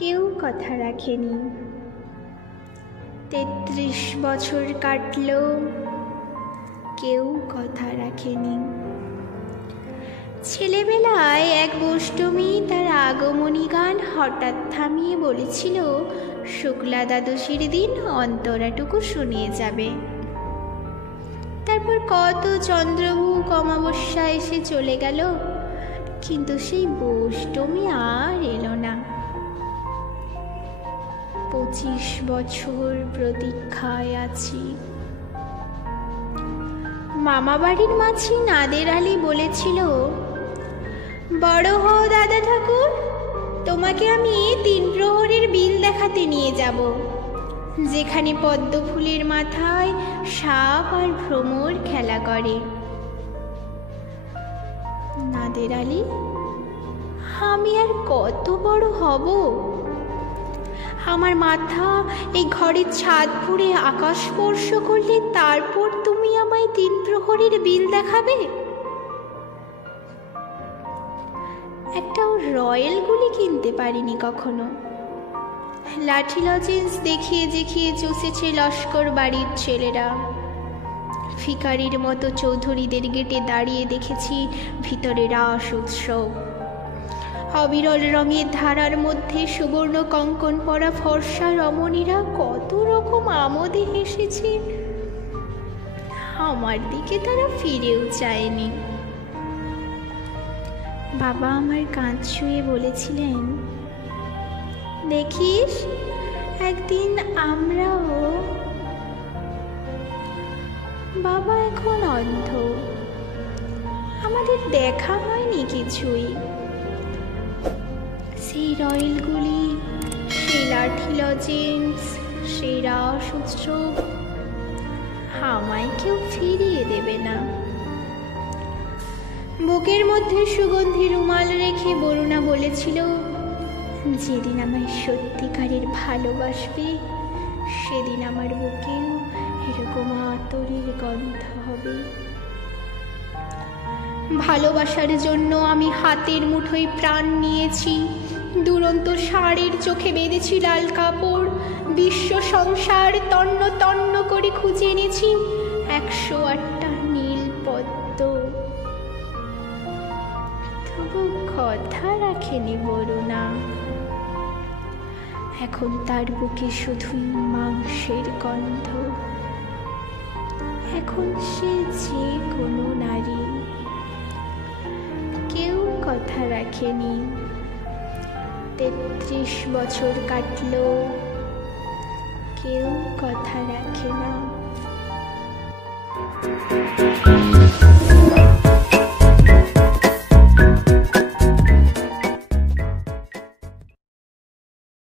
কেউ কথা রাখেনি। 33 বছর কাটল, কেউ কথা রাখেনি। ছেলেবেলায় এক অষ্টমী তার আগমনী গান হঠাৎ থামিয়ে বলেছিল, শুক্লা দ্বাদশীর দিন অন্তরাটুকু শুনিয়ে যাবে। তারপর কত চন্দ্রভুক অমাবস্যা এসে চলে গেল, কিন্তু সেই অষ্টমী আর এলো না। 25 বছর প্রতীক্ষায় আছি। মামা বাড়ির মাঝি নাদের আলী বলেছিল, বড় হও দাদা ঠাকুর, তোমাকে আমি 3 প্রহরের বিল দেখাতে নিয়ে যাব, যেখানে পদ্ম ফুলের মাথায় সাপ আর ভ্রমর খেলা করে। নাদের আলী, আমি আর কত বড় হব? আমার মাথা এই ঘরের ছাদ পুড়ে আকাশ স্পর্শ করলে তারপর তুমি আমায় 3 প্রহরের বিল দেখাবে? একটাও রয়্যাল গুলি কিনতে পারিনি কখনো। লাঠি লজেন্স দেখিয়ে দেখিয়ে চুষেছে লস্কর বাড়ির ছেলেরা। ভিখারির মতো চৌধুরীদের গেটে দাঁড়িয়ে দেখেছি ভিতরে রাস উৎসব। অবিরল রঙের ধারার মধ্যে সুবর্ণ কঙ্কন পরা ফর্সা রমণীরা কত রকম আমোদে হেসেছে। আমার দিকে তারা ফিরেও চায়নি। বাবা আমার কাঁধ ছুঁয়ে বলেছিলেন, দেখিস একদিন আমরাও। বাবা এখন অন্ধ, আমাদের দেখা হয়নি কিছুই। সেই রয়েলগুলি, সেই লাঠি লজেন্স, সেই রাস উৎসব আমায় কেউ ফিরিয়ে দেবে না। বুকের মধ্যে সুগন্ধি রুমাল রেখে বরুণা বলেছিল, যেদিন আমায় সত্যিকারের ভালোবাসবে সেদিন আমার বুকেও এরকম আতরের গন্ধ হবে। ভালোবাসার জন্য আমি হাতের মুঠোয় প্রাণ নিয়েছি। দুরন্ত ষাঁড়ের চোখে বেঁধেছি লাল কাপড়। বিশ্ব সংসার তন্ন তন্ন করে খুঁজে এনেছি 108টা নীল পদ্ম। তবু কথা রাখেনি বরুণা। এখন তার বুকে শুধুই মাংসের গন্ধ। এখন সে যে কোনো নারী। কেউ কথা রাখেনি। 33 বছর কাটল, কেউ কথা রাখে না।